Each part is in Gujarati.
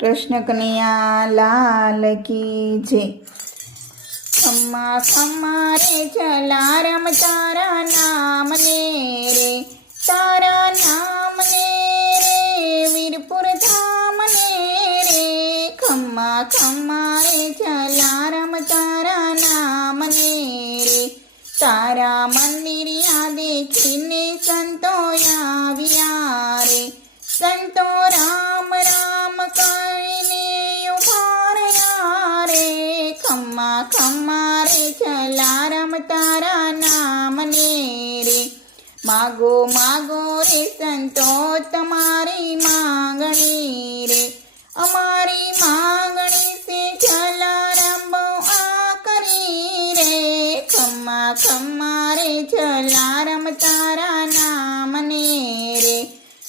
કૃષ્ણ કનૈયા લાલ કી જય ખમ્મા ખમ્મા રે જલારામ તારા નામ ને રે તારા નામ ને રે વીરપુર ધામ ને રે ખમ્મા ખમ્મા રે જલારામ તારા નામ ને રે તારા મંદિર માગો માગો રે સંતો તમારી માંગણી રે. અમારી માંગણી છે જલારામ આ કરી રે. ખમ્મા ખમ્મા રે, જલારામ તારા નામ ને રે.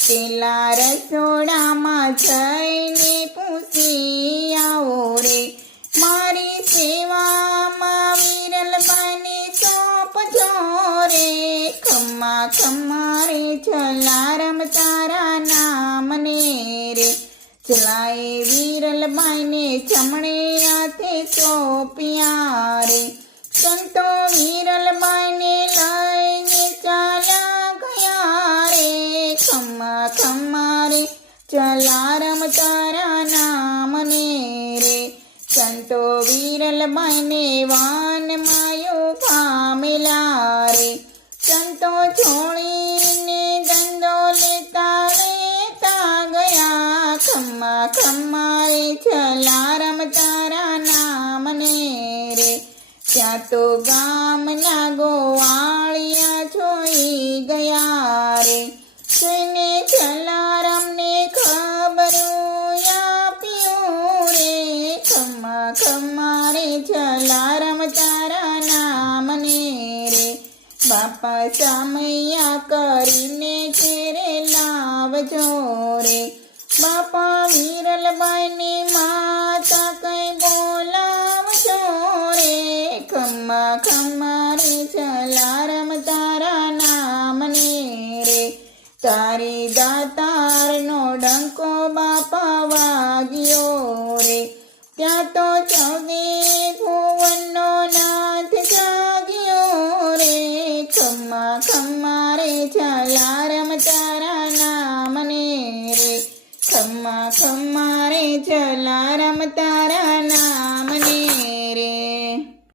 પેલા રસોડામાં જઈને પૂછી આવો રે. ખમ્મા ખમ્મા રે જલારામ તારા નામ ને રે. ચલાએ વિરલબાઈને ચમણે હાથે સોંપ્યા રે. સંતો વિરલબાઈને લઈને ચાલ્યા ગયા રે. ખમ્મા ખમ્મા રે રમ તારા નામ ને રે. સંતો વિરલબાઈને વાન ત્યાં તો ગામના ગોવાળિયા જોઈ ગયા રે. સુને જલારામને ખબર આપ્યું રે. ખમા ખમારે રે, જલારામ તારા નામ ને રે. બાપા સામૈયા કરીને ઘેરે લાવજો રે. બાપા વિરલબાઈને માતા ખમ્મા ખમ્મા રે જલારામ તારા નામને રે તારી દાતારનો ડંકો બાપા વાગ્યો રે. ત્યાં તો ચૌદે ભુવનનો નાથ જાગ્યો રે. ખમ્મા ખમ્મા રે જલારામ તારા નામ ને રે ખમ્મા ખમ્મા રે જલારામ તારા નામ